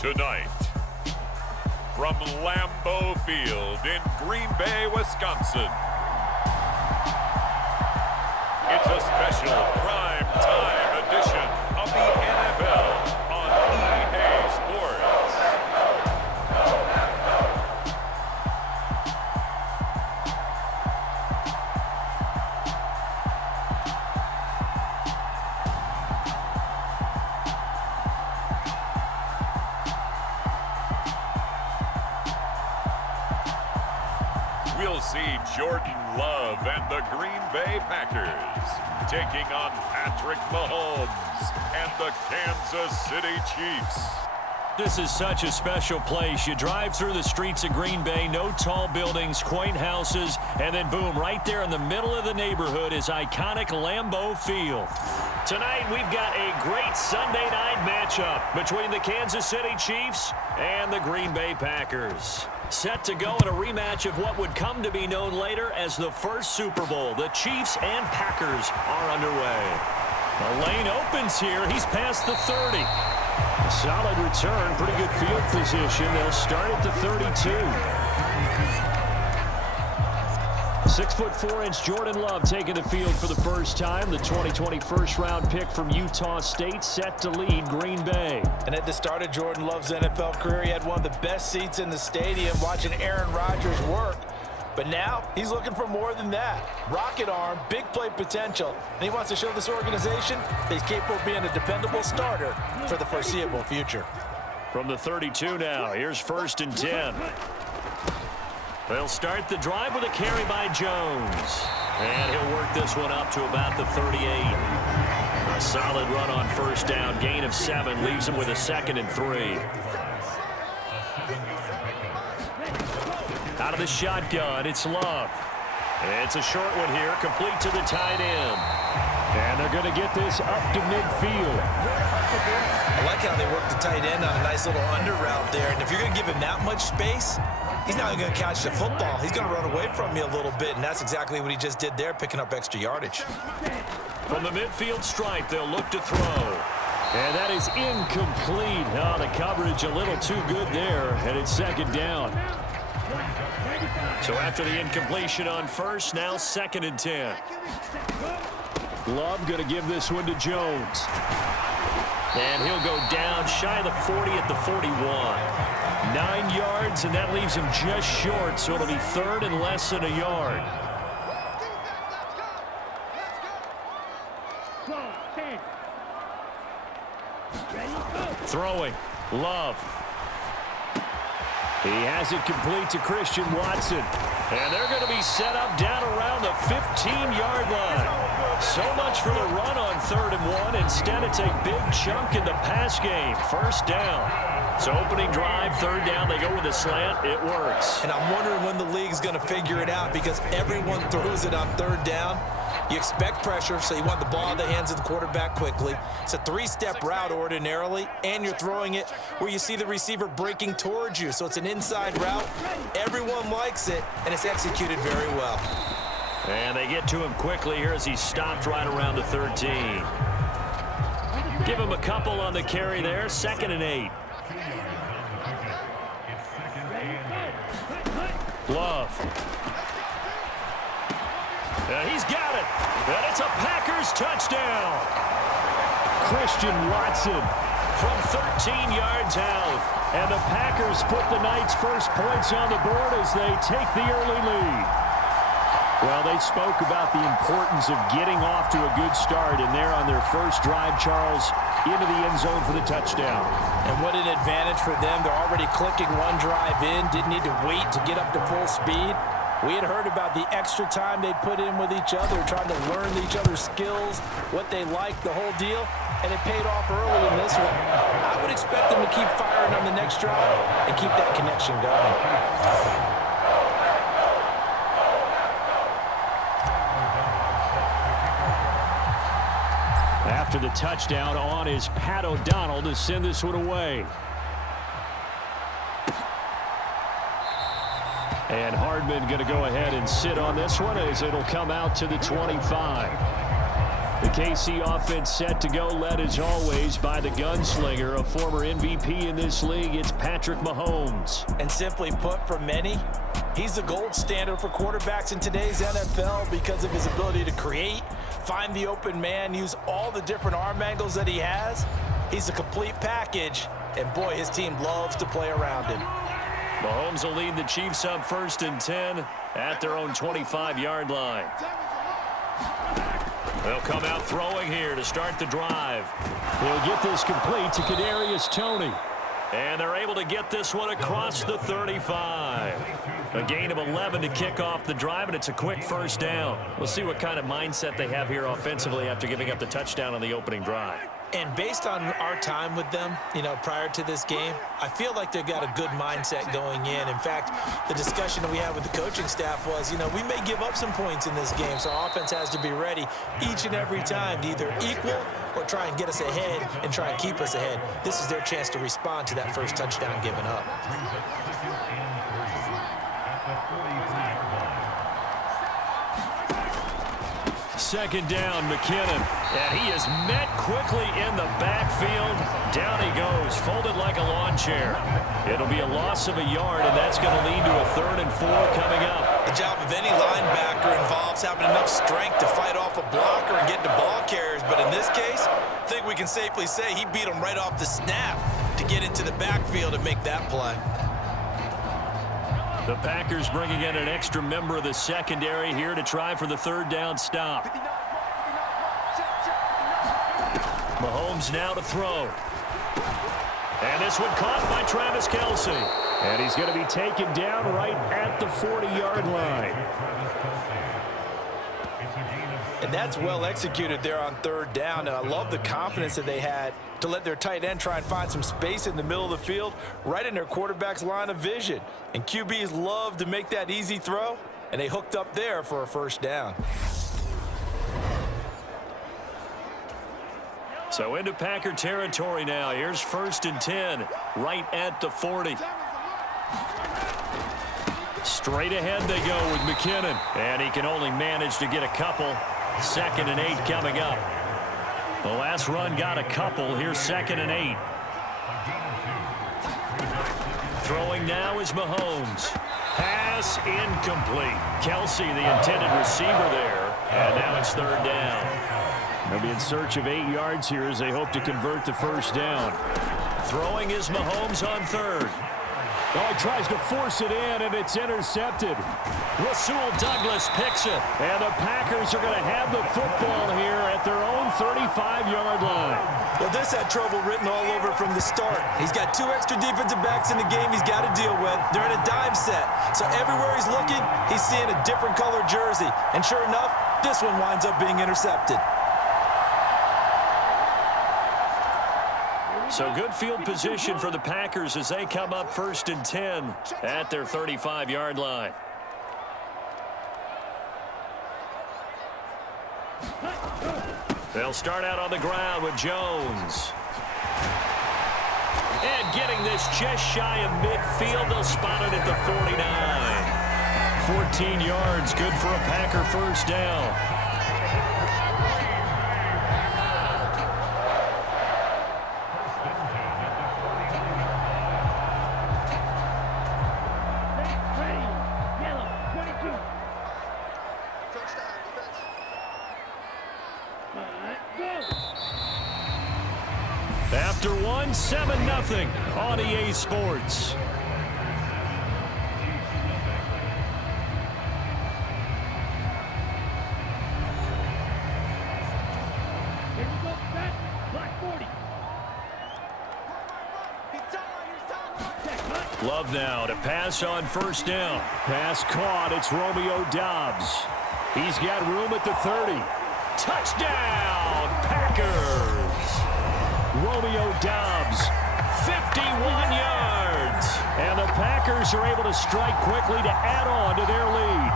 Tonight, from Lambeau Field in Green Bay, Wisconsin, it's a special prime time edition of the NFL on EA Sports. We'll see Jordan Love and the Green Bay Packers taking on Patrick Mahomes and the Kansas City Chiefs. This is such a special place. You drive through the streets of Green Bay, no tall buildings, quaint houses, and then boom, right there in the middle of the neighborhood is iconic Lambeau Field. Tonight, we've got a great Sunday night matchup between the Kansas City Chiefs and the Green Bay Packers. Set to go in a rematch of what would come to be known later as the first Super Bowl. The Chiefs and Packers are underway. The lane opens here. He's past the 30. Solid return, pretty good field position. They'll start at the 32. 6'4" Jordan Love taking the field for the first time. The 2020 first-round pick from Utah State set to lead Green Bay. And at the start of Jordan Love's NFL career, he had one of the best seats in the stadium watching Aaron Rodgers work. But now he's looking for more than that. Rocket arm, big play potential, and he wants to show this organization that he's capable of being a dependable starter for the foreseeable future. From the 32 now, here's 1st and 10. They'll start the drive with a carry by Jones. And he'll work this one up to about the 38. A solid run on first down. Gain of 7 leaves him with a 2nd and 3. Out of the shotgun, it's Love. It's a short one here, complete to the tight end. And they're going to get this up to midfield. I like how they work the tight end on a nice little under route there. And if you're going to give him that much space, he's not going to catch the football. He's going to run away from you a little bit, and that's exactly what he just did there, picking up extra yardage. From the midfield stripe, they'll look to throw. And that is incomplete. Oh, the coverage a little too good there, and it's 2nd down. So after the incompletion on first, now 2nd and 10. Love going to give this one to Jones. And he'll go down shy of the 40 at the 41. 9 yards, and that leaves him just short, so it'll be 3rd and less than a yard. Throwing. Love. He has it complete to Christian Watson. And they're going to be set up down around the 15-yard line. So much for the run on 3rd and 1. Instead, it's a big chunk in the pass game. 1st down. So opening drive, 3rd down, they go with a slant. It works. And I'm wondering when the league's going to figure it out because everyone throws it on 3rd down. You expect pressure, so you want the ball in the hands of the quarterback quickly. It's a 3-step route ordinarily, and you're throwing it where you see the receiver breaking towards you. So it's an inside route. Everyone likes it, and it's executed very well. And they get to him quickly here as he stopped right around the 13. Give him a couple on the carry there. 2nd and 8. Love. He's got it. And it's a Packers touchdown. Christian Watson from 13 yards out. And the Packers put the night's first points on the board as they take the early lead. Well, they spoke about the importance of getting off to a good start, and they're on their first drive, Charles, into the end zone for the touchdown. And what an advantage for them. They're already clicking one drive in, didn't need to wait to get up to full speed. We had heard about the extra time they put in with each other, trying to learn each other's skills, what they like, the whole deal, and it paid off early in this one. I would expect them to keep firing on the next drive and keep that connection going. After the touchdown, on is Pat O'Donnell to send this one away. And Hardman going to go ahead and sit on this one as it'll come out to the 25. The KC offense set to go, led as always by the gunslinger, a former MVP in this league. It's Patrick Mahomes. And simply put, for many, he's the gold standard for quarterbacks in today's NFL because of his ability to create, find the open man, use all the different arm angles that he has. He's a complete package, and boy, his team loves to play around him. Mahomes will lead the Chiefs up 1st and 10 at their own 25-yard line. They'll come out throwing here to start the drive. They'll get this complete to Kadarius Toney. And they're able to get this one across the 35. A gain of 11 to kick off the drive, and it's a quick first down. We'll see what kind of mindset they have here offensively after giving up the touchdown on the opening drive. And based on our time with them, prior to this game, I feel like they've got a good mindset going in. In fact, the discussion that we had with the coaching staff was, we may give up some points in this game, so our offense has to be ready each and every time to either equal or try and get us ahead and try and keep us ahead. This is their chance to respond to that first touchdown given up. Second down, McKinnon. And he is met quickly in the backfield. Down he goes, folded like a lawn chair. It'll be a loss of a yard, and that's going to lead to a 3rd and 4 coming up. The job of any linebacker involves having enough strength to fight off a blocker and get to ball carriers. But in this case, I think we can safely say he beat him right off the snap to get into the backfield and make that play. The Packers bringing in an extra member of the secondary here to try for the 3rd down stop. Mahomes now to throw. And this one caught by Travis Kelce. And he's going to be taken down right at the 40-yard line. And that's well executed there on 3rd down. And I love the confidence that they had to let their tight end try and find some space in the middle of the field, right in their quarterback's line of vision. And QBs love to make that easy throw, and they hooked up there for a 1st down. So into Packer territory now. Here's 1st and 10, right at the 40. Straight ahead they go with McKinnon. And he can only manage to get a couple. 2nd and 8 coming up. The last run got a couple. Here's 2nd and 8. Throwing now is Mahomes. Pass incomplete. Kelce, the intended receiver there. And now it's 3rd down. They'll be in search of 8 yards here as they hope to convert the 1st down. Throwing is Mahomes on 3rd. Oh, he tries to force it in, and it's intercepted. Rasul Douglas picks it. And the Packers are going to have the football here at their own 35-yard line. Well, this had trouble written all over from the start. He's got 2 extra defensive backs in the game he's got to deal with. They're in a dime set. So everywhere he's looking, he's seeing a different color jersey. And sure enough, this one winds up being intercepted. So good field position for the Packers as they come up 1st and 10 at their 35-yard line. They'll start out on the ground with Jones. And getting this just shy of midfield, they'll spot it at the 49. 14 yards, good for a Packer 1st down. After one, 7-0 on EA Sports. Love now to pass on 1st down. Pass caught. It's Romeo Doubs. He's got room at the 30. Touchdown, Packers. Romeo Doubs, 51 yards. And the Packers are able to strike quickly to add on to their lead.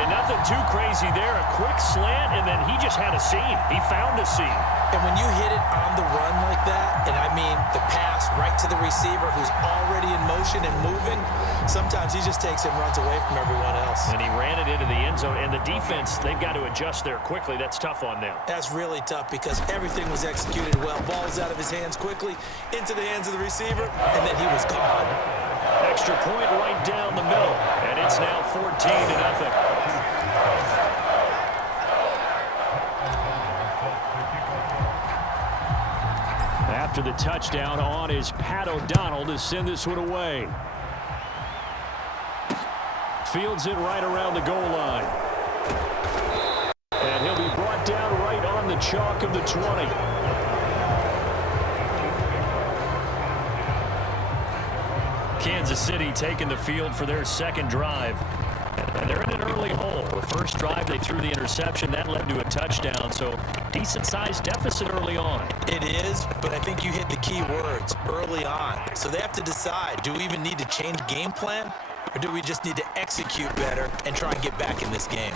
And nothing too crazy there. A quick slant, and then he just had a seam. He found a seam. And when you hit it on the run like that, and I mean the pass right to the receiver who's already in motion and moving, sometimes he just takes it and runs away from everyone else. And he ran it into the end zone. And the defense, they've got to adjust there quickly. That's tough on them. That's really tough because everything was executed well. Ball is out of his hands quickly, into the hands of the receiver, and then he was gone. Extra point right down the middle. And it's now 14-0. After the touchdown, on is Pat O'Donnell to send this one away. Fields it right around the goal line. And he'll be brought down right on the chalk of the 20. Kansas City taking the field for their second drive. And they're in an early hole. The first drive, they threw the interception. That led to a touchdown, so decent-sized deficit early on. It is, but I think you hit the key words, early on. So they have to decide, do we even need to change game plan, or do we just need to execute better and try and get back in this game?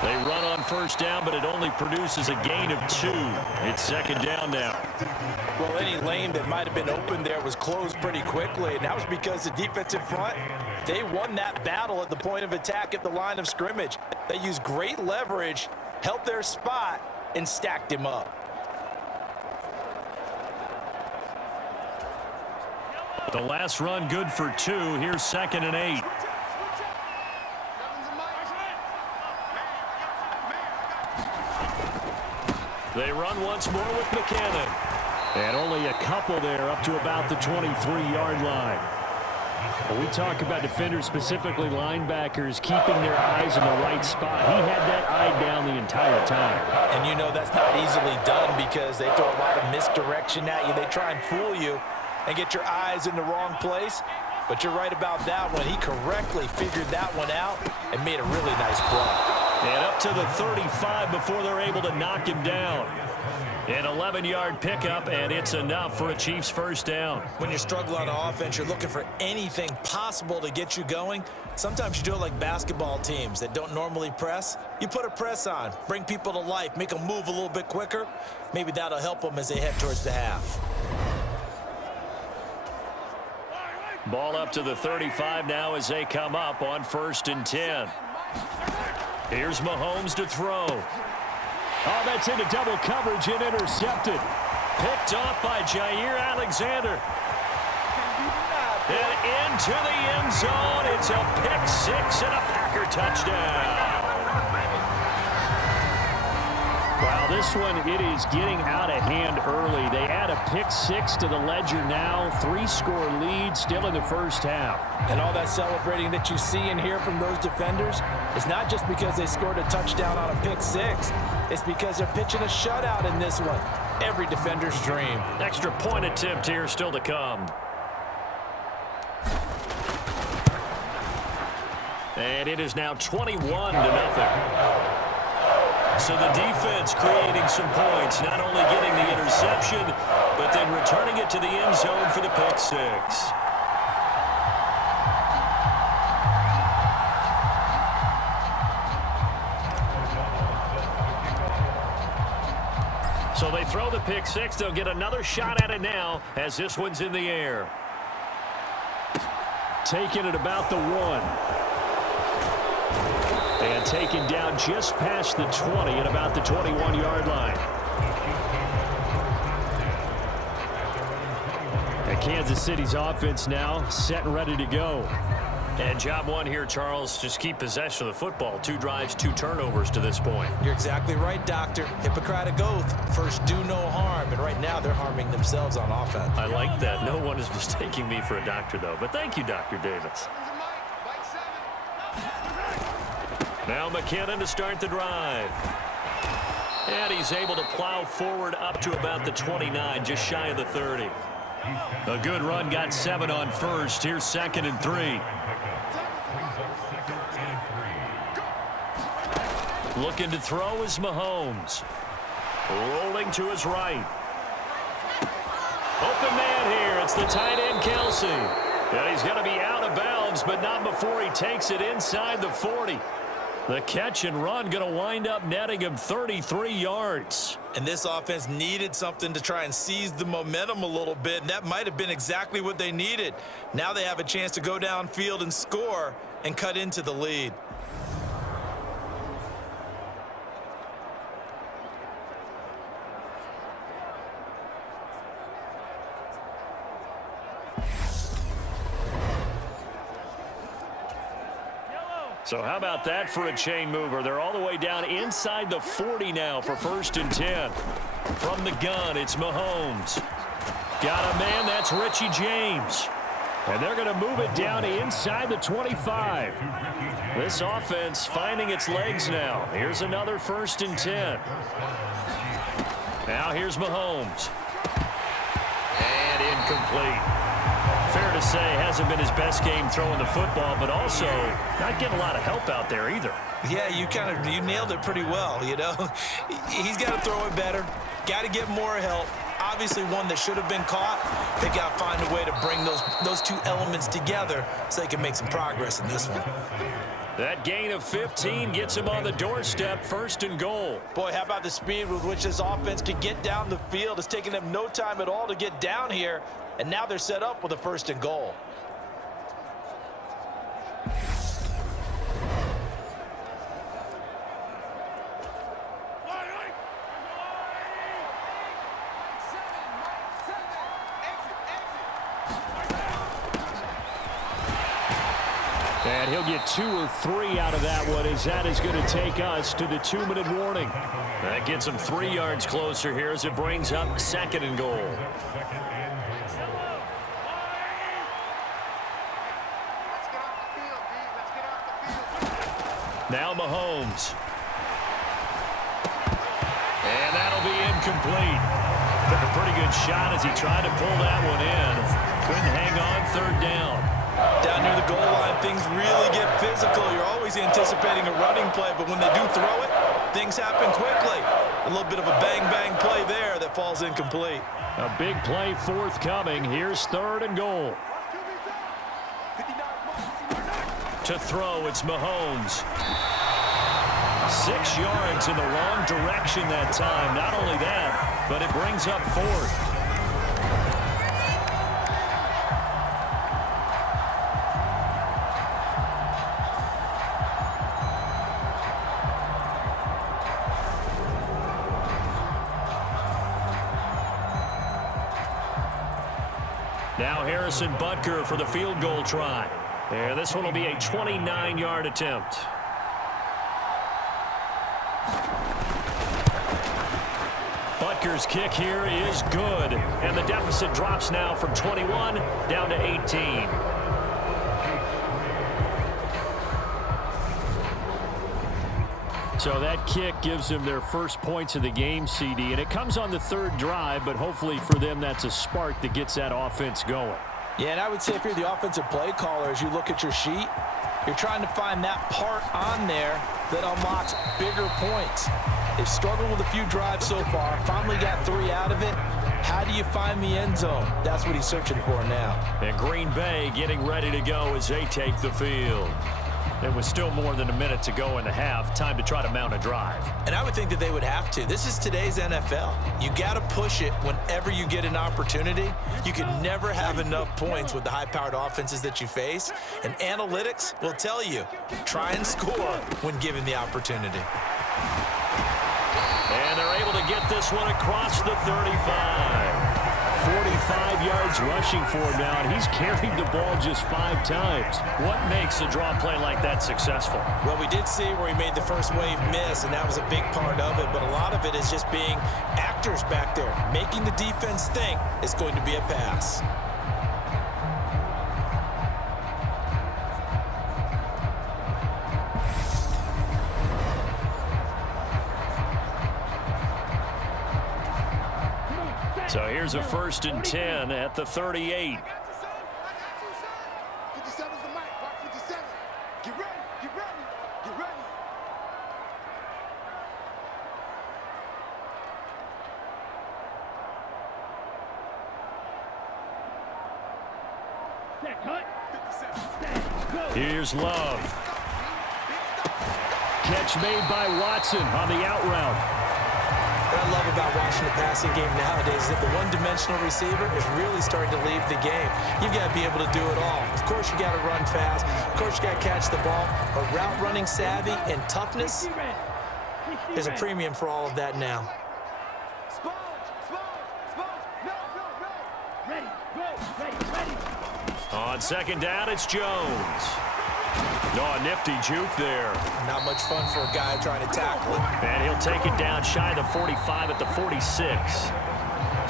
They run on first down, but it only produces a gain of 2. It's second down now. Well, any lane that might have been open there was closed pretty quickly, and that was because the defensive front, they won that battle at the point of attack at the line of scrimmage. They used great leverage, held their spot, and stacked him up. The last run good for 2. Here's 2nd and 8. They run once more with McKinnon. And only a couple there up to about the 23-yard line. When we talk about defenders, specifically linebackers, keeping their eyes in the right spot, he had that eye down the entire time. And you know that's not easily done because they throw a lot of misdirection at you. They try and fool you and get your eyes in the wrong place. But you're right about that one. He correctly figured that one out and made a really nice play. And up to the 35 before they're able to knock him down. An 11-yard pickup, and it's enough for a Chiefs first down. When you're struggling on offense, you're looking for anything possible to get you going. Sometimes you do it like basketball teams that don't normally press. You put a press on, bring people to life, make them move a little bit quicker. Maybe that'll help them as they head towards the half. Ball up to the 35 now as they come up on 1st and 10. Here's Mahomes to throw. Oh, that's into double coverage and intercepted. Picked off by Jair Alexander. And into the end zone. It's a pick 6 and a Packer touchdown. Wow, this one, it is getting out of hand early. They add a pick 6 to the ledger now. 3-score lead still in the first half. And all that celebrating that you see and hear from those defenders is not just because they scored a touchdown on a pick 6. It's because they're pitching a shutout in this one. Every defender's dream. Extra point attempt here still to come. And it is now 21-0. So the defense creating some points, not only getting the interception, but then returning it to the end zone for the pick 6. So they throw the pick 6. They'll get another shot at it now as this one's in the air. Taking it about the 1. And taken down just past the 20 at about the 21-yard line. And Kansas City's offense now set and ready to go. And job one here, Charles, just keep possession of the football. 2 drives, 2 turnovers to this point. You're exactly right, Doctor. Hippocratic oath. First, do no harm. And right now, they're harming themselves on offense. I like that. No one is mistaking me for a doctor, though. But thank you, Dr. Davis. Now McKinnon to start the drive. And he's able to plow forward up to about the 29, just shy of the 30. A good run, got 7 on first. Here's 2nd and 3. Looking to throw is Mahomes. Rolling to his right. Open man here. It's the tight end, Kelsey. And he's going to be out of bounds, but not before he takes it inside the 40. The catch and run going to wind up netting him 33 yards. And this offense needed something to try and seize the momentum a little bit, and that might have been exactly what they needed. Now they have a chance to go downfield and score and cut into the lead. So how about that for a chain mover? They're all the way down inside the 40 now for 1st and 10. From the gun, it's Mahomes. Got a man, that's Richie James. And they're going to move it down inside the 25. This offense finding its legs now. Here's another 1st and 10. Now here's Mahomes. And incomplete. Fair to say, hasn't been his best game throwing the football, but also not getting a lot of help out there either. Yeah, you nailed it pretty well, you know. He's got to throw it better, got to get more help. Obviously one that should have been caught. They've got to find a way to bring those two elements together so they can make some progress in this one. That gain of 15 gets him on the doorstep, 1st and goal. Boy, how about the speed with which this offense can get down the field? It's taken them no time at all to get down here, and now they're set up with a 1st and goal. And he'll get 2 or 3 out of that one, as that is going to take us to the 2-minute warning. That gets him 3 yards closer here as it brings up 2nd and goal. Now Mahomes. And that'll be incomplete. Took a pretty good shot as he tried to pull that one in. Couldn't hang on, 3rd down. Down near the goal line, things really get physical. You're always anticipating a running play, but when they do throw it, things happen quickly. A little bit of a bang-bang play there that falls incomplete. A big play forthcoming. Here's 3rd and goal. To throw, it's Mahomes. 6 yards in the wrong direction that time. Not only that, but it brings up 4th. Now Harrison Butker for the field goal try. And this one will be a 29-yard attempt. Butker's kick here is good. And the deficit drops now from 21 down to 18. So that kick gives them their first points of the game, CD. And it comes on the 3rd drive, but hopefully for them that's a spark that gets that offense going. Yeah, and I would say if you're the offensive play caller, as you look at your sheet, you're trying to find that part on there that unlocks bigger points. They've struggled with a few drives so far, finally got 3 out of it. How do you find the end zone? That's what he's searching for now. And Green Bay getting ready to go as they take the field. There was still more than a minute to go in the half. Time to try to mount a drive. And I would think that they would have to. This is today's NFL. You got to push it whenever you get an opportunity. You can never have enough points with the high-powered offenses that you face. And analytics will tell you, try and score when given the opportunity. And they're able to get this one across the 35. 45 yards rushing for him now, and he's carried the ball just 5 times. What makes a draw play like that successful? Well, we did see where he made the first wave miss, and that was a big part of it, but a lot of it is just being actors back there, making the defense think it's going to be a pass. So here's a 1st and 10 at the 38. Here's Love. catch made by Watson on the out route. What I love about watching the passing game nowadays is that the one-dimensional receiver is really starting to leave the game. You've got to be able to do it all. Of course, you got to run fast. Of course, you got to catch the ball. But route running savvy and toughness, there's a premium for all of that now. On second down, it's Jones. Oh, a nifty juke there. Not much fun for a guy trying to tackle it. And he'll take it down shy of the 45 at the 46.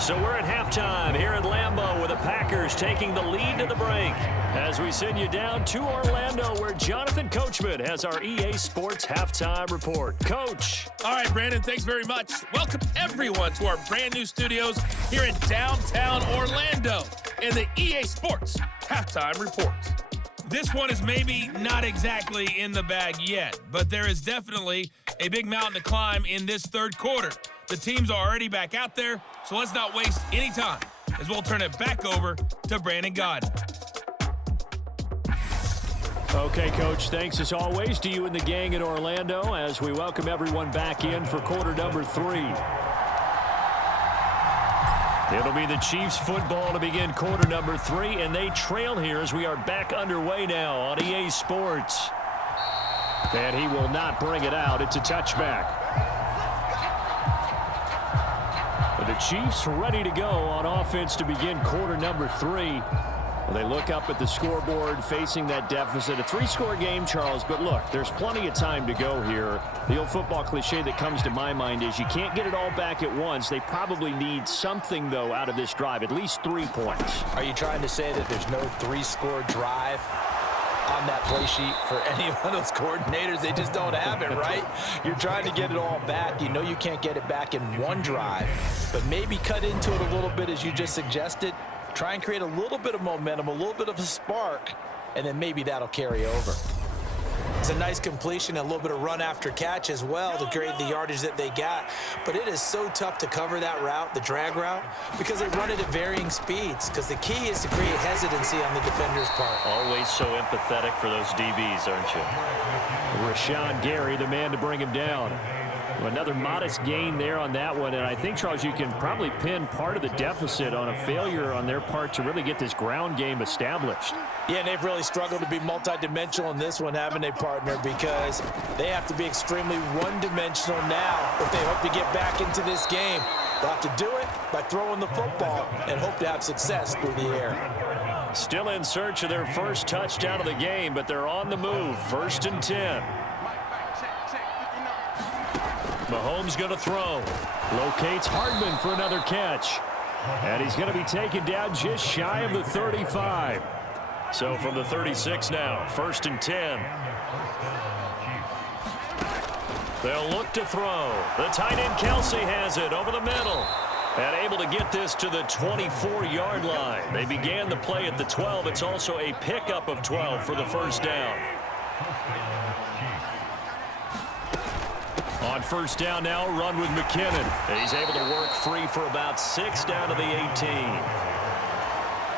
So we're at halftime here at Lambeau with the Packers taking the lead to the break. As we send you down to Orlando where Jonathan Coachman has our EA Sports Halftime Report. Coach. All right, Brandon, thanks very much. Welcome everyone to our brand new studios here in downtown Orlando in the EA Sports Halftime Report. This one is maybe not exactly in the bag yet, but there is definitely a big mountain to climb in this third quarter. The teams are already back out there, so let's not waste any time as we'll turn it back over to Brandon Godden. Okay, Coach, thanks as always to you and the gang in Orlando as we welcome everyone back in for quarter number 3. It'll be the Chiefs football to begin quarter number 3, and they trail here as we are back underway now on EA Sports. And he will not bring it out. It's a touchback. But the Chiefs ready to go on offense to begin quarter number 3. Well, they look up at the scoreboard facing that deficit. A 3-score game, Charles, but look, there's plenty of time to go here. The old football cliche that comes to my mind is you can't get it all back at once. They probably need something, though, out of this drive, at least 3 points. Are you trying to say that there's no 3-score drive on that play sheet for any one of those coordinators? They just don't have it, right? You're trying to get it all back. You know you can't get it back in one drive, but maybe cut into it a little bit as you just suggested. Try and create a little bit of momentum, a little bit of a spark, and then maybe that'll carry over. It's a nice completion, a little bit of run after catch as well to create the yardage that they got. But it is so tough to cover that route, the drag route, because they run it at varying speeds. Because the key is to create hesitancy on the defender's part. Always so empathetic for those DBs, aren't you? Rashawn Gary, the man to bring him down. Another modest gain there on that one, and I think, Charles, you can probably pin part of the deficit on a failure on their part to really get this ground game established. Yeah, and they've really struggled to be multidimensional in this one, haven't they, partner? Because they have to be extremely one-dimensional now if they hope to get back into this game. They'll have to do it by throwing the football and hope to have success through the air. Still in search of their first touchdown of the game, but they're on the move. 1st and 10. Mahomes going to throw. Locates Hardman for another catch. And he's going to be taken down just shy of the 35. So from the 36 now, 1st and 10. They'll look to throw. The tight end Kelsey has it over the middle. And able to get this to the 24-yard line. They began the play at the 12. It's also a pickup of 12 for the first down. On 1st down now, run with McKinnon. He's able to work free for about 6 down to the 18.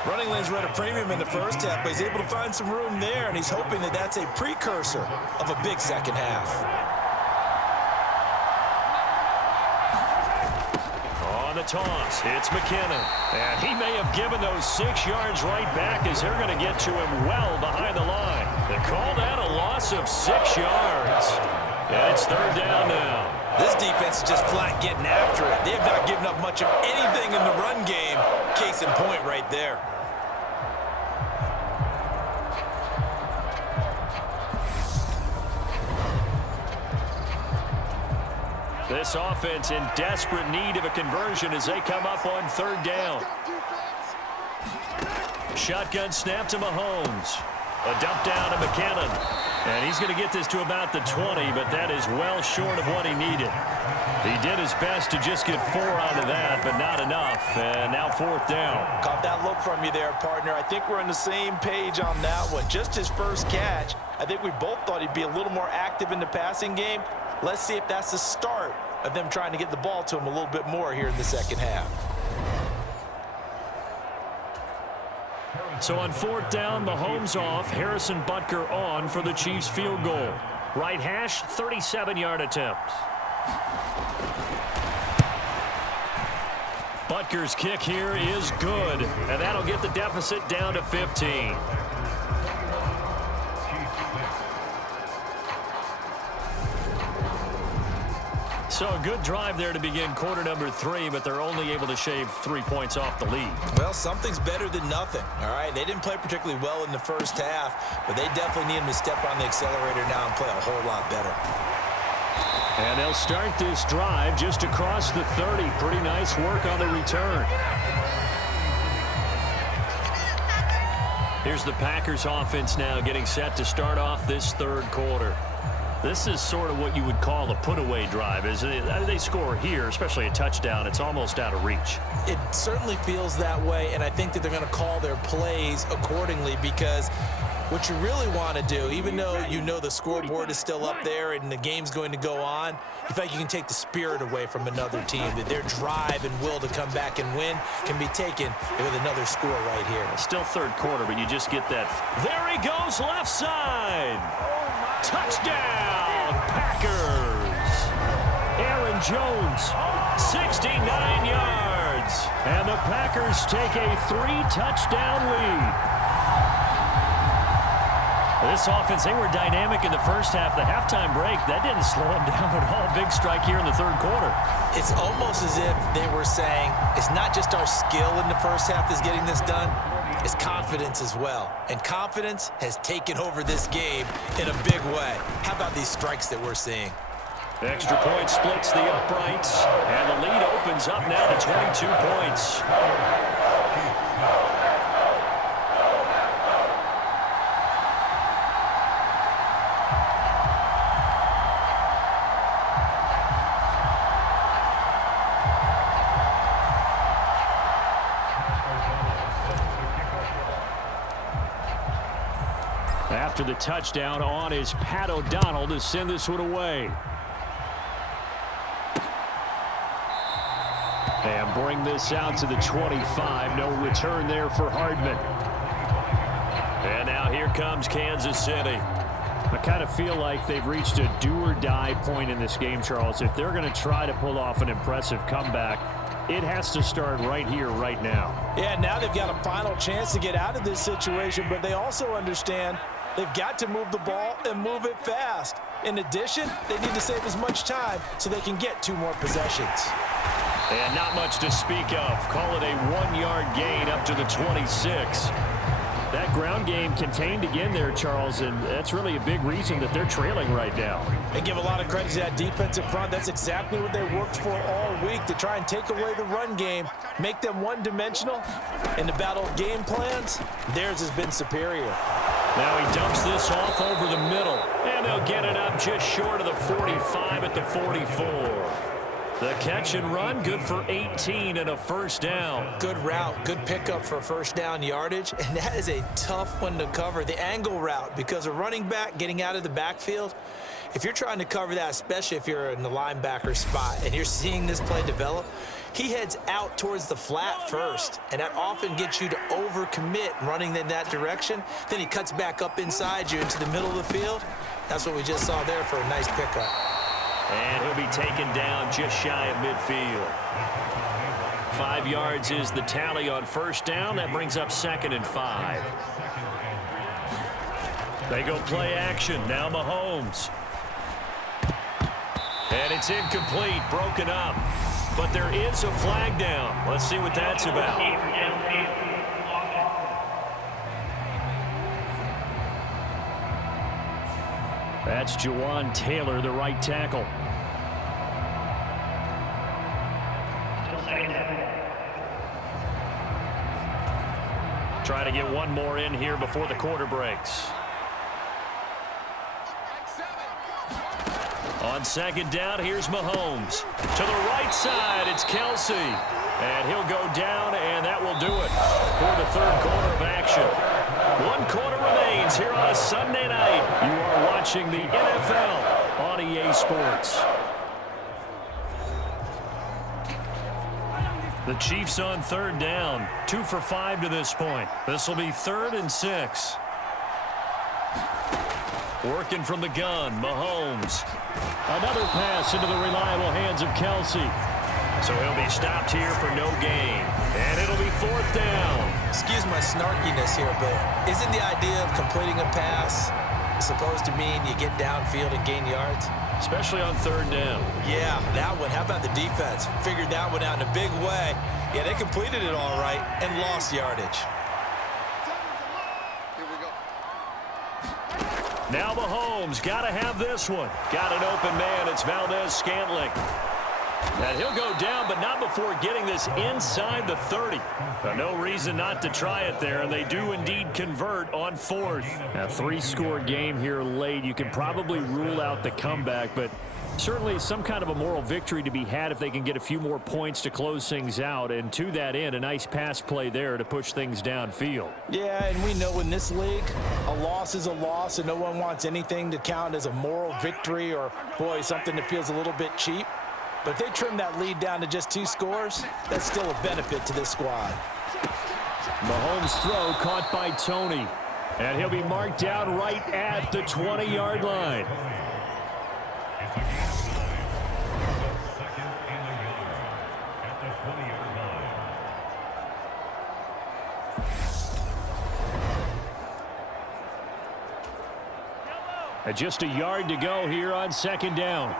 Running lanes were at a premium in the first half, but he's able to find some room there, and he's hoping that that's a precursor of a big second half. On the toss, it's McKinnon. And he may have given those 6 yards right back as they're going to get to him well behind the line. They call that a loss of 6 yards. And it's 3rd down now. This defense is just flat getting after it. They have not given up much of anything in the run game. Case in point right there. This offense in desperate need of a conversion as they come up on 3rd down. Shotgun snap to Mahomes. A dump down to McKinnon. And he's going to get this to about the 20, but that is well short of what he needed. He did his best to just get 4 out of that, but not enough. And now 4th down. Caught that look from you there, partner. I think we're on the same page on that one. Just his first catch. I think we both thought he'd be a little more active in the passing game. Let's see if that's the start of them trying to get the ball to him a little bit more here in the second half. So on 4th down, Mahomes off, Harrison Butker on for the Chiefs field goal. Right hash, 37-yard attempt. Butker's kick here is good, and that'll get the deficit down to 15. So a good drive there to begin quarter number 3, but they're only able to shave 3 points off the lead. Well, something's better than nothing, all right? They didn't play particularly well in the first half, but they definitely need them to step on the accelerator now and play a whole lot better. And they'll start this drive just across the 30. Pretty nice work on the return. Here's the Packers offense now getting set to start off this third quarter. This is sort of what you would call a put-away drive. As they score here, especially a touchdown, it's almost out of reach. It certainly feels that way, and I think that they're going to call their plays accordingly, because what you really want to do, even though you know the scoreboard is still up there and the game's going to go on, you feel like you can take the spirit away from another team, that their drive and will to come back and win can be taken with another score right here. Still third quarter, but you just get that. There he goes, left side. Touchdown, Packers. Aaron Jones, 69 yards. And the Packers take a 3-touchdown lead. This offense, they were dynamic in the first half. The halftime break, that didn't slow them down at all. Big strike here in the third quarter. It's almost as if they were saying, it's not just our skill in the first half that's getting this done, it's confidence as well. And confidence has taken over this game in a big way. How about these strikes that we're seeing? Extra point splits the uprights, and the lead opens up now to 22 points. After the touchdown, on is Pat O'Donnell to send this one away. And bring this out to the 25. No return there for Hardman. And now here comes Kansas City. I kind of feel like they've reached a do-or-die point in this game, Charles. If they're going to try to pull off an impressive comeback, it has to start right here, right now. Yeah, now they've got a final chance to get out of this situation, but they also understand they've got to move the ball and move it fast. In addition, they need to save as much time so they can get 2 more possessions. And not much to speak of. Call it a 1-yard gain up to the 26. That ground game contained again there, Charles, and that's really a big reason that they're trailing right now. They give a lot of credit to that defensive front. That's exactly what they worked for all week, to try and take away the run game, make them one-dimensional. In the battle of game plans, theirs has been superior. Now he dumps this off over the middle, and they'll get it up just short of the 45 at the 44. The catch and run, good for 18 and a first down. Good route, good pickup for first down yardage, and that is a tough one to cover. The angle route, because a running back getting out of the backfield, if you're trying to cover that, especially if you're in the linebacker spot and you're seeing this play develop, he heads out towards the flat first, and that often gets you to overcommit running in that direction. Then he cuts back up inside you into the middle of the field. That's what we just saw there for a nice pickup. And he'll be taken down just shy of midfield. 5 yards is the tally on first down. That brings up 2nd and 5. They go play action. Now Mahomes. And it's incomplete, broken up. But there is a flag down. Let's see what that's about. That's Jawan Taylor, the right tackle. Try to get one more in here before the quarter breaks. On 2nd down, here's Mahomes. To the right side, it's Kelsey. And he'll go down, and that will do it for the 3rd quarter of action. 1 quarter remains here on a Sunday night. You are watching the NFL on EA Sports. The Chiefs on 3rd down. 2 for 5 to this point. This will be 3rd and 6. Working from the gun, Mahomes. Another pass into the reliable hands of Kelsey. So he'll be stopped here for no gain. And it'll be 4th down. Excuse my snarkiness here, but isn't the idea of completing a pass supposed to mean you get downfield and gain yards? Especially on 3rd down. Yeah, that one. How about the defense? Figured that one out in a big way. Yeah, they completed it all right and lost yardage. Now Mahomes got to have this one. Got an open man. It's Valdez-Scantling. And he'll go down, but not before getting this inside the 30. No reason not to try it there, and they do indeed convert on 4th. A 3-score game here late. You can probably rule out the comeback, but certainly some kind of a moral victory to be had if they can get a few more points to close things out. And to that end, a nice pass play there to push things downfield. Yeah, and we know in this league, a loss is a loss, and no one wants anything to count as a moral victory or, boy, something that feels a little bit cheap. But if they trim that lead down to just 2 scores, that's still a benefit to this squad. Mahomes' throw caught by Tony. And he'll be marked down right at the 20-yard line. And just a yard to go here on 2nd down.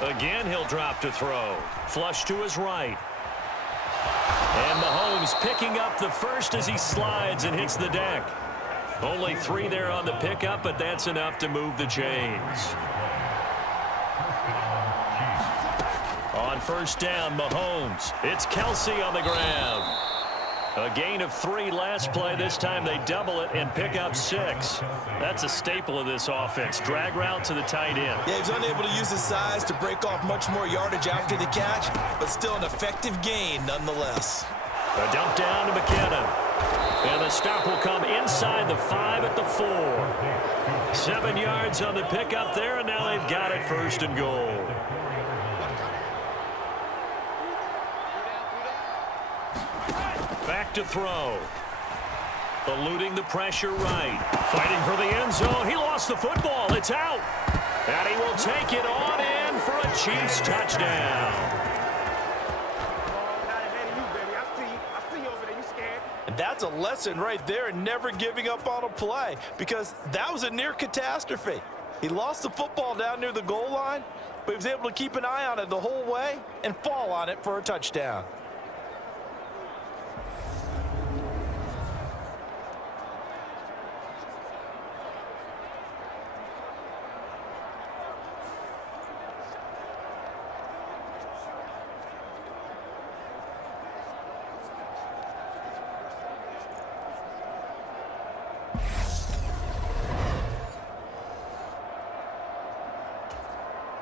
Again, he'll drop to throw. Flush to his right. And Mahomes picking up the first as he slides and hits the deck. Only 3 there on the pickup, but that's enough to move the chains. On 1st down, Mahomes. It's Kelsey on the ground. A gain of 3 last play. This time they double it and pick up 6. That's a staple of this offense. Drag route to the tight end. Yeah, he's unable to use his size to break off much more yardage after the catch, but still an effective gain nonetheless. A dump down to McKinnon. And the stop will come inside the 5 at the 4. 7 yards on the pickup there, and now they've got it 1st and goal. Back to throw. Eluding the pressure right. Fighting for the end zone. He lost the football. It's out. And he will take it on in for a Chiefs touchdown. And that's a lesson right there in never giving up on a play, because that was a near catastrophe. He lost the football down near the goal line, but he was able to keep an eye on it the whole way and fall on it for a touchdown.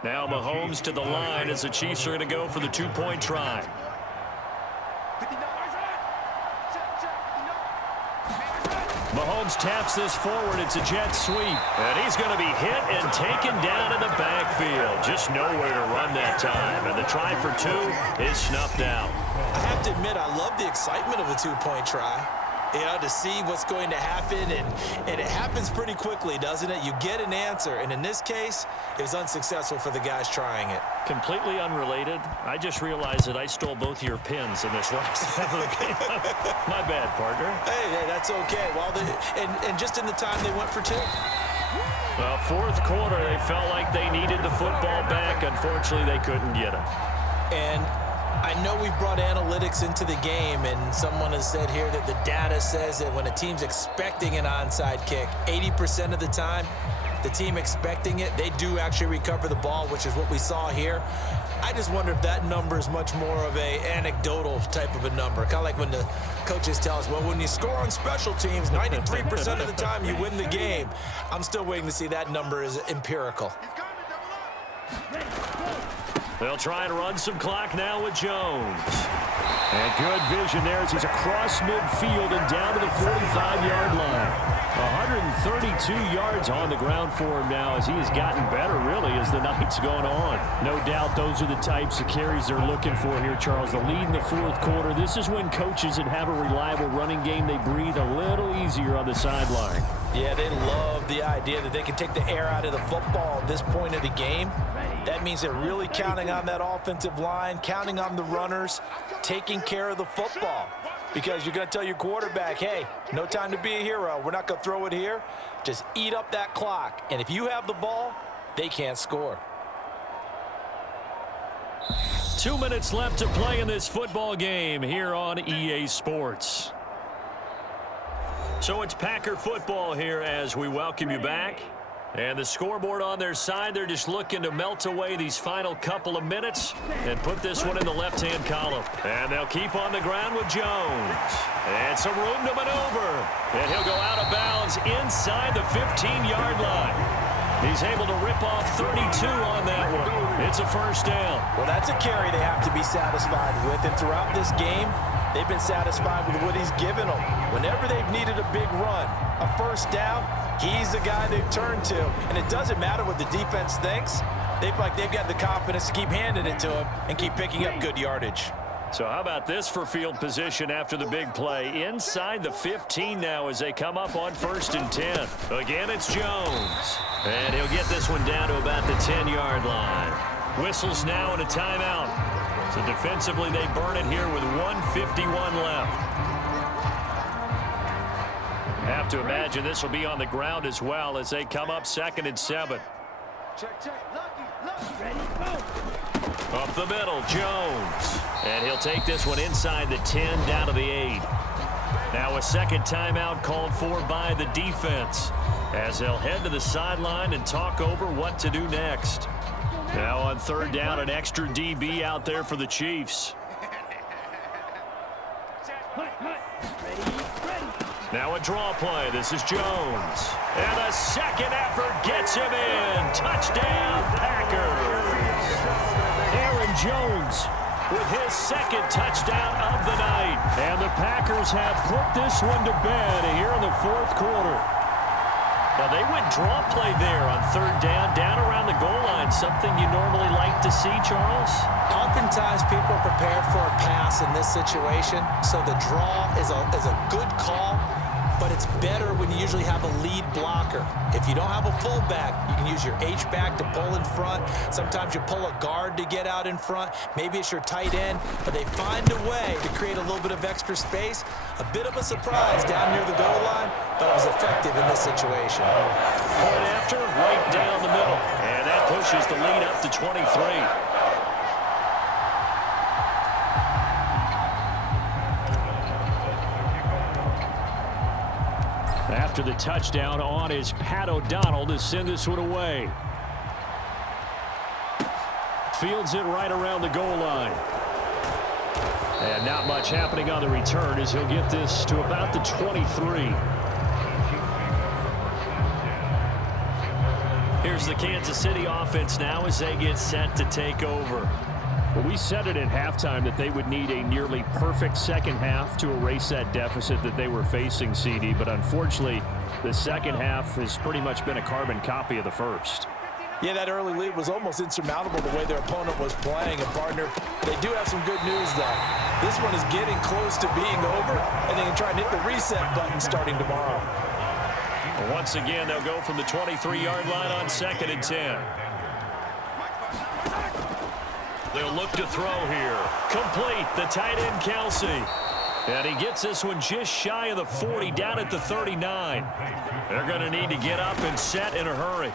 Now Mahomes to the line as the Chiefs are going to go for the 2-point try. Mahomes taps this forward. It's a jet sweep. And he's going to be hit and taken down in the backfield. Just nowhere to run that time. And the try for 2 is snuffed out. I have to admit, I love the excitement of a 2-point try. You know, to see what's going to happen, and it happens pretty quickly, doesn't it? You get an answer, and in this case, it was unsuccessful for the guys trying it. Completely unrelated. I just realized that I stole both of your pins in this last game. My bad, partner. Hey, that's okay. Well, and just in the time they went for 2. Well, 4th quarter, they felt like they needed the football back. Unfortunately, they couldn't get it. And I know we've brought analytics into the game, and someone has said here that the data says that when a team's expecting an onside kick, 80% of the time, the team expecting it, they do actually recover the ball, which is what we saw here. I just wonder if that number is much more of a anecdotal type of a number. Kind of like when the coaches tell us, well, when you score on special teams, 93% of the time you win the game. I'm still waiting to see that number is empirical. They'll try and run some clock now with Jones. And good vision there as he's across midfield and down to the 45-yard line. 132 yards on the ground for him now as he has gotten better, really, as the night's going on. No doubt those are the types of carries they're looking for here, Charles. The lead in the fourth quarter. This is when coaches that have a reliable running game, they breathe a little easier on the sideline. Yeah, they love the idea that they can take the air out of the football at this point of the game. That means they're really counting on that offensive line, counting on the runners, taking care of the football. Because you're going to tell your quarterback, hey, no time to be a hero. We're not going to throw it here. Just eat up that clock. And if you have the ball, they can't score. 2 minutes left to play in this football game here on EA Sports. So it's Packer football here as we welcome you back. And the scoreboard on their side, they're just looking to melt away these final couple of minutes and put this one in the left-hand column. And they'll keep on the ground with Jones. And some room to maneuver. And he'll go out of bounds inside the 15-yard line. He's able to rip off 32 on that one. It's a first down. Well, that's a carry they have to be satisfied with. And throughout this game, they've been satisfied with what he's given them. Whenever they've needed a big run, a first down, he's the guy they've turned to. And it doesn't matter what the defense thinks. They've got the confidence to keep handing it to him and keep picking up good yardage. So how about this for field position after the big play? Inside the 15 now as they come up on 1st and 10. Again, it's Jones. And he'll get this one down to about the 10-yard line. Whistles now and a timeout. So defensively, they burn it here with 1:51 left. Have to imagine this will be on the ground as well as they come up 2nd and 7. Check. Lucky. Ready, go. Up the middle, Jones. And he'll take this one inside the 10 down to the 8. Now a second timeout called for by the defense as they'll head to the sideline and talk over what to do next. Now on 3rd down, an extra DB out there for the Chiefs. Now a draw play. This is Jones. And a second effort gets him in. Touchdown, Packers. Aaron Jones with his second touchdown of the night. And the Packers have put this one to bed here in the fourth quarter. Now, they went draw play there on 3rd down around the goal line. Something you normally like to see, Charles? Oftentimes, people are prepared for a pass in this situation, so the draw is a good call, but it's better when you usually have a lead blocker. If you don't have a fullback, you can use your H-back to pull in front. Sometimes you pull a guard to get out in front. Maybe it's your tight end, but they find a way to create a little bit of extra space. A bit of a surprise down near the goal line, but it was effective in this situation. Point after, right down the middle. And that pushes the lead up to 23. After the touchdown on is Pat O'Donnell to send this one away. Fields it right around the goal line. And not much happening on the return as he'll get this to about the 23. Here's the Kansas City offense now as they get set to take over. Well, we said it at halftime that they would need a nearly perfect second half to erase that deficit that they were facing, CD. But unfortunately, the second half has pretty much been a carbon copy of the first. Yeah, that early lead was almost insurmountable the way their opponent was playing. And, partner, they do have some good news, though. This one is getting close to being over, and they can try and hit the reset button starting tomorrow. Well, once again, they'll go from the 23-yard line on 2nd and 10. They'll look to throw here. Complete, the tight end, Kelsey. And he gets this one just shy of the 40, down at the 39. They're going to need to get up and set in a hurry.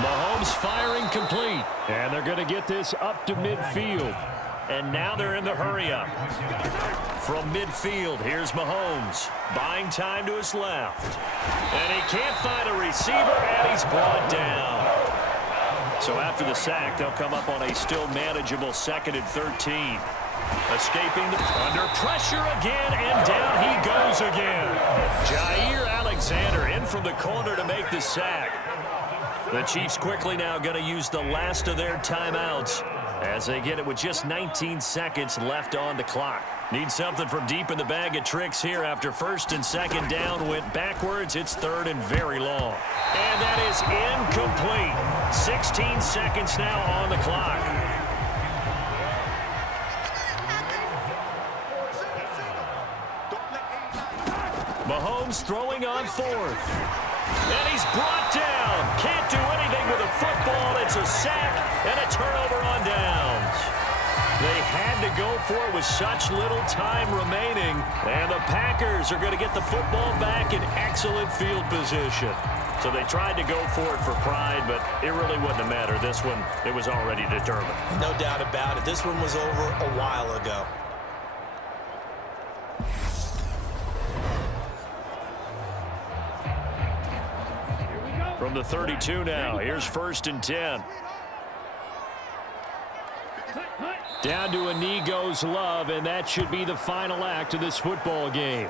Mahomes firing complete. And they're going to get this up to midfield. And now they're in the hurry-up. From midfield, here's Mahomes. Buying time to his left. And he can't find a receiver, and he's brought down. So after the sack, they'll come up on a still manageable 2nd and 13. Escaping under pressure again, and down he goes again. Jair Alexander in from the corner to make the sack. The Chiefs quickly now going to use the last of their timeouts as they get it with just 19 seconds left on the clock. Need something from deep in the bag of tricks here after first and second down went backwards. It's third and very long. And that is incomplete. 16 seconds now on the clock. Mahomes throwing on fourth. And he's brought down. Can't do anything with a football. It's a sack and a turnover on downs. They had to go for it with such little time remaining. And the Packers are going to get the football back in excellent field position. So they tried to go for it for pride, but it really wouldn't have mattered. This one, it was already determined. No doubt about it. This one was over a while ago. From the 32 now, here's first and 10. Down to a knee goes Love, and that should be the final act of this football game.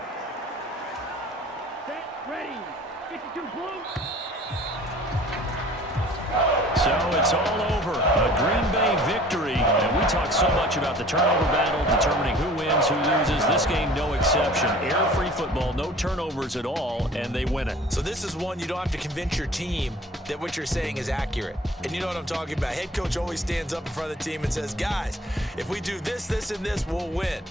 Ready. 52 blue. So it's all over. A Green Bay victory. And we talk so much about the turnover battle, determining who wins, who loses. This game, no exception. Air-free football, no turnovers at all, and they win it. So this is one you don't have to convince your team that what you're saying is accurate. And you know what I'm talking about. Head coach always stands up in front of the team and says, guys, if we do this, this, and this, we'll win.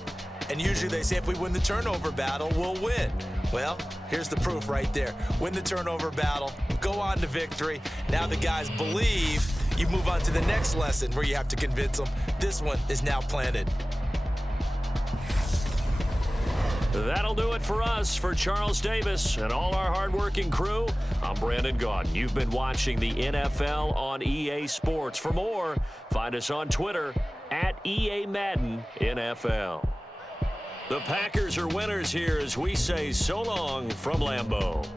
And usually they say if we win the turnover battle, we'll win. Well, here's the proof right there. Win the turnover battle, go on to victory. Now the guys believe. You move on to the next lesson where you have to convince them. This one is now planted. That'll do it for us. For Charles Davis and all our hardworking crew, I'm Brandon Gaudin. You've been watching the NFL on EA Sports. For more, find us on Twitter at EA Madden NFL. The Packers are winners here as we say so long from Lambeau.